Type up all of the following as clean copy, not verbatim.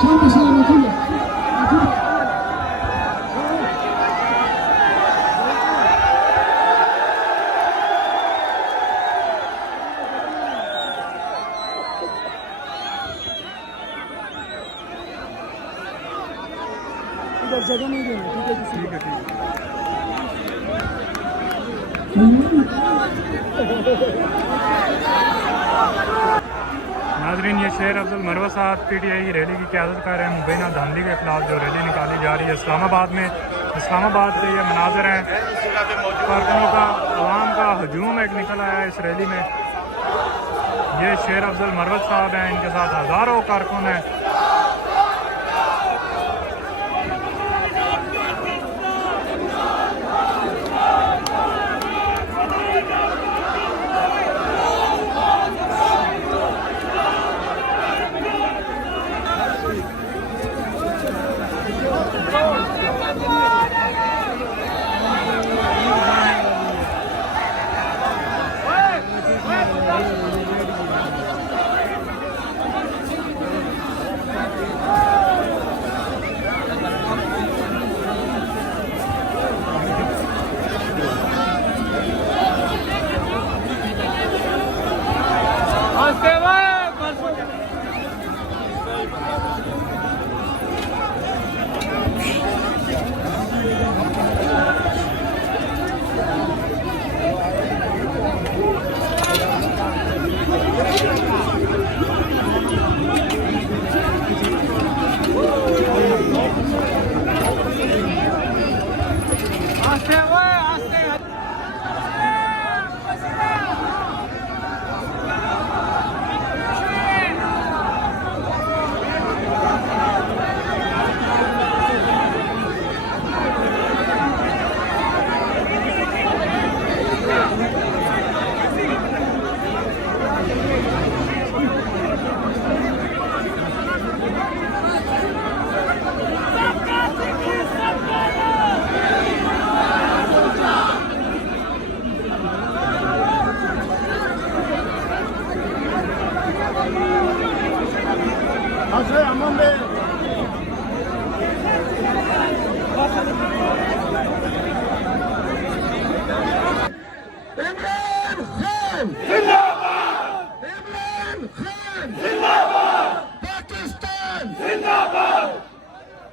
शांति सलामती है। इधर जगह नहीं देना, ठीक है? ठीक है, ठीक है। नाजरीन, ये शेर अब्दुल मरवा साहब PTI की रैली की क़यादत कर रहे हैं। मुबैना धांधली के खिलाफ जो रैली निकाली जा रही है इस्लामाबाद में, इस्लामाबाद से ये मनाजर हैं। कारकुनों का, अवाम का हजूम एक निकल आया है इस रैली में। ये शेर अब्दुल मरवा साहब हैं, इनके साथ हज़ारों कारकुन हैं।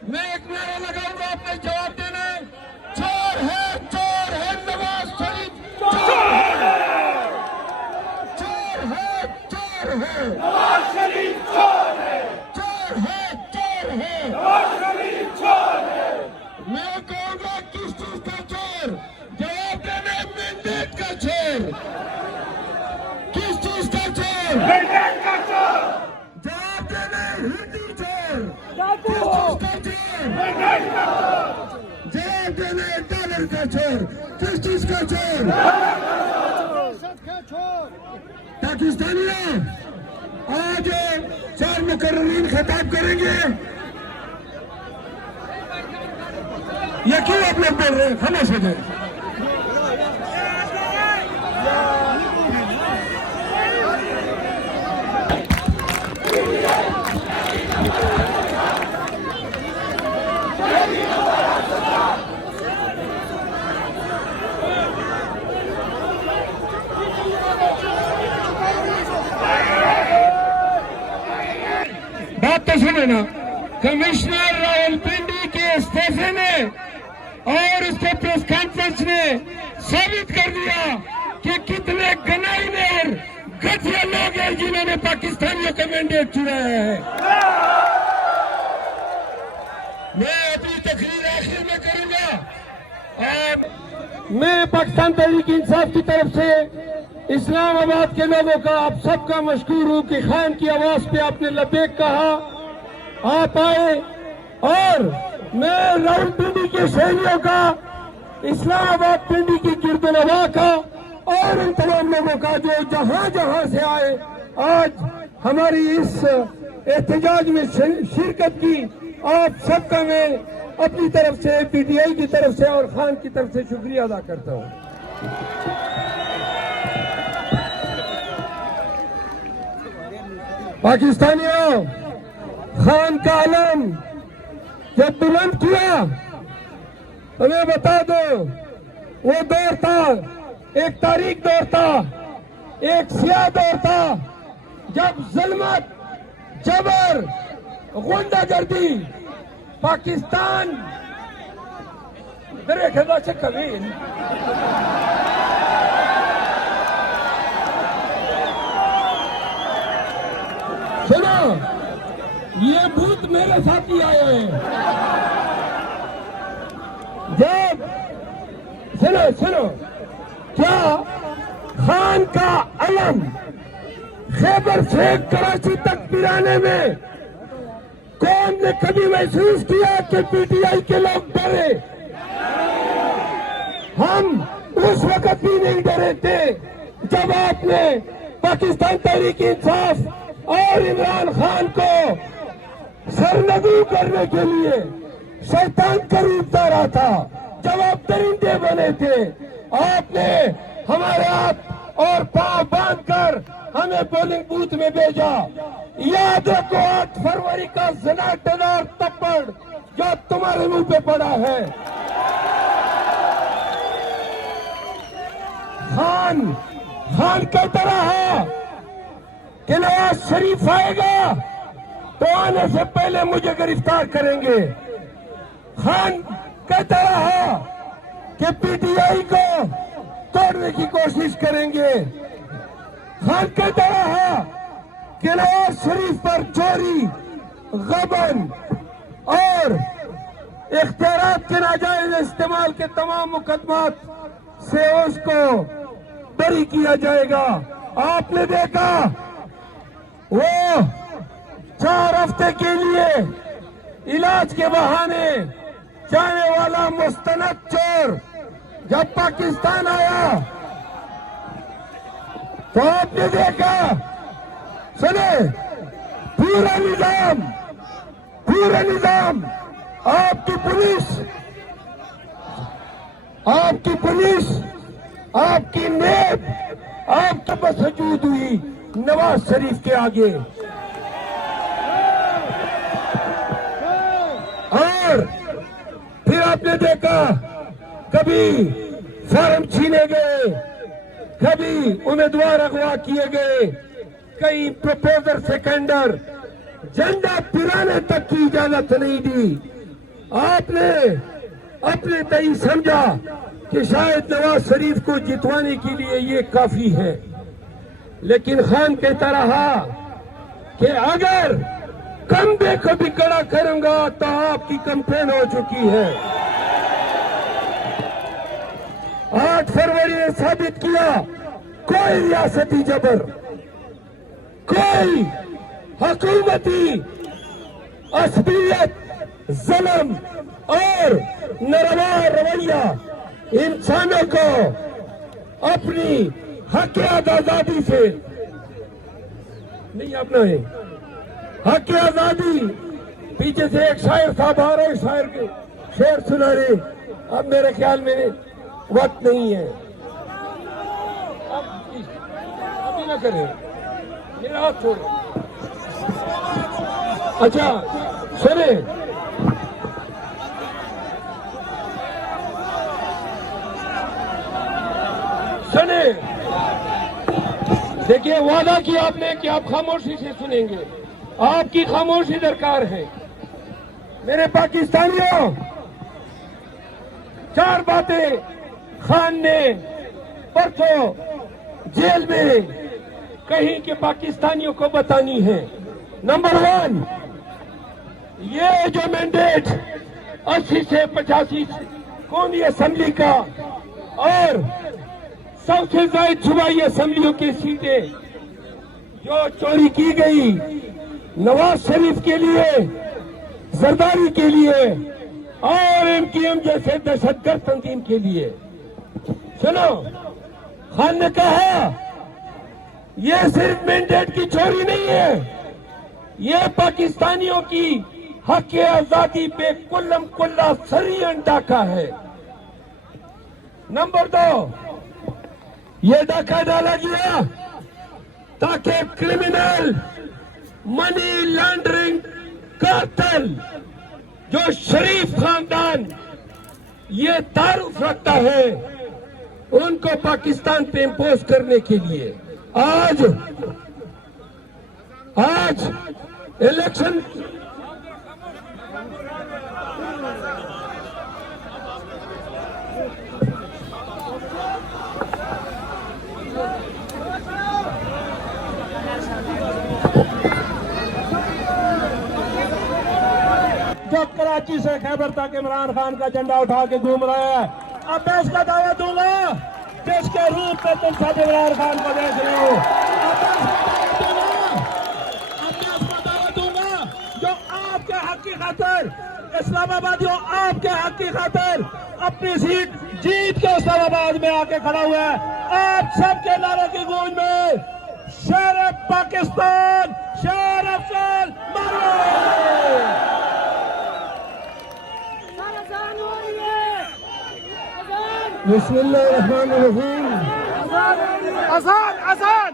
मैं एक नारा लगाऊंगा, आपने जवाब देना। चोर है नवाज शरीफ, चोर है, चोर है नवाज शरीफ, चोर है, नवाज शरीफ चोर है। मैं कहूंगा किस चीज का चोर? जवाब देना। मैंडेट का चोर। किस चीज का चोर? मैंडेट का चोर। जवाब देना। हिंदी चोर। जवाब देना। डॉलर का चोर। किस चीज का चोर? पाकिस्तानियों, आज 4 मुकर्रीन खिताब करेंगे। ये क्यों आप लोग बोल रहे हैं? खामोश हो जाए। बात तो सुने ना। कमिश्नर रावलपिंडी के इस्तीफे ने और उसके प्रेस कॉन्फ्रेंस ने साबित कर दिया कि कितने गनाइने और घटिया लोग हैं जिन्होंने पाकिस्तानियों का मैंडेट चुराया है। मैं अपनी तकरीर आखिर में करूंगा और मैं पाकिस्तान तहरीक इंसाफ की तरफ से इस्लामाबाद के लोगों का आप सबका मशकूर हूँ कि खान की आवाज पे आपने लबैक कहा, आप आए। और मैं रावलपिंडी के शहरियों का, इस्लामाबाद पिंडी की गिरदनवा का और इन तमाम लोगों का जो जहां जहां से आए आज हमारी इस एहतजाज में शिरकत की, आप सबका मैं अपनी तरफ से, PTI की तरफ से और खान की तरफ से शुक्रिया अदा करता हूं। पाकिस्तानियों, खान का आलम जब बुलंद किया, हमें बता दो, वो दौर था, एक तारीख दौर था, एक सियाह दौर था, जब जुल्मत, जबर, गुंडागर्दी पाकिस्तान दरेखदा से कभी सुनो, ये भूत मेरे साथ ही आए हैं। जब सुनो, क्या खान का अलम खैबर से कराची तक गिराने में कौन ने कभी महसूस किया कि पीटीआई के लोग डरे? हम उस वक्त भी नहीं डरे थे जब आपने पाकिस्तान तहरीक इंसाफ और इमरान खान को सरनगू करने के लिए शैतान का रूप धारा था। जब आप दरिंदे बने थे, आपने हमारे हाथ और पांव बांधकर हमें पोलिंग बूथ में भेजा। याद रखो, 8 फरवरी का सनाटेदार थप्पड़ जो तुम्हारे मुंह पे पड़ा है। खान कहता रहा कि नवाज शरीफ आएगा तो आने से पहले मुझे गिरफ्तार करेंगे। खान कहता रहा कि पीटीआई को तोड़ने की कोशिश करेंगे। खान कहता रहा कि नवाज शरीफ पर चोरी, गबन और इख्तियारात के नाजायज इस्तेमाल के तमाम मुकदमात से उसको बरी किया जाएगा। आपने देखा, वो 4 हफ्ते के लिए इलाज के बहाने जाने वाला मुस्तनद चोर जब पाकिस्तान आया तो आपने देखा, सुने, पूरा निजाम, आपकी पुलिस, आपकी नेब, आपके बस वजूद हुई नवाज शरीफ के आगे। और फिर आपने देखा, कभी फॉर्म छीने गए, कभी उम्मीदवार अगवा किए गए, कई प्रपोजर सेकेंडर, झंडा पिराने तक की इजाजत नहीं दी। आपने अपने तय समझा कि शायद नवाज शरीफ को जितवाने के लिए ये काफी है, लेकिन खान कहता रहा कि अगर कंधे को भी कड़ा करूंगा तो आपकी कंप्लेन हो चुकी है। 8 फरवरी ने साबित किया, कोई रियासती जबर, कोई हुकूमती असबियत, जुल्म और नरवा रवैया इंसानों को अपनी हक आजादी से नहीं अपनाए। हक आजादी, पीछे से एक शायर साहब आ रहे, शायर के शेर सुना रहे। अब मेरे ख्याल में वक्त नहीं है, अभी ना करें, मेरा हाथ छोड़ो। अच्छा सुने, देखिए, वादा किया आपने कि आप खामोशी से सुनेंगे, आपकी खामोशी दरकार है। मेरे पाकिस्तानियों, 4 बातें खान ने परसों जेल में कहीं के पाकिस्तानियों को बतानी है। नंबर 1, ये जो मैंडेट 80 से 85 कौमी असेंबली का और 100 से ज्यादा सूबाई असेंबलियों की सीटें जो चोरी की गई नवाज शरीफ के लिए, जरदारी के लिए और एमकेएम जैसे दहशतगर्द तंजीम के लिए। सुनो, खान ने कहा ये सिर्फ मैंडेट की चोरी नहीं है, ये पाकिस्तानियों की हक आजादी पे कुल्लम कुल्ला सरियन डाका है। नंबर 2, ये डाका डाला गया ताकि क्रिमिनल मनी लॉन्ड्रिंग कातिल जो शरीफ खानदान ये तारुफ रखता है, उनको पाकिस्तान पे इम्पोज करने के लिए आज इलेक्शन जो कराची से खैबर तक इमरान खान का झंडा उठा के घूम रहा है, अब मैं उसका दावा दूंगा जिसके रूप में तुम सब इमरान खान को देख रहे हो। अब मैं उसका दावा दूंगा जो आपके हक की खातिर इस्लामाबादियों आपके हक की खातिर अपनी सीट जीत के इस्लामाबाद में आके खड़ा हुआ है। आप सबके नारे की गूंज में शेर पाकिस्तान, शेर अफजल मारो। बिस्मिल्लाहिर्रहमानिर्रहीम। अजान अजान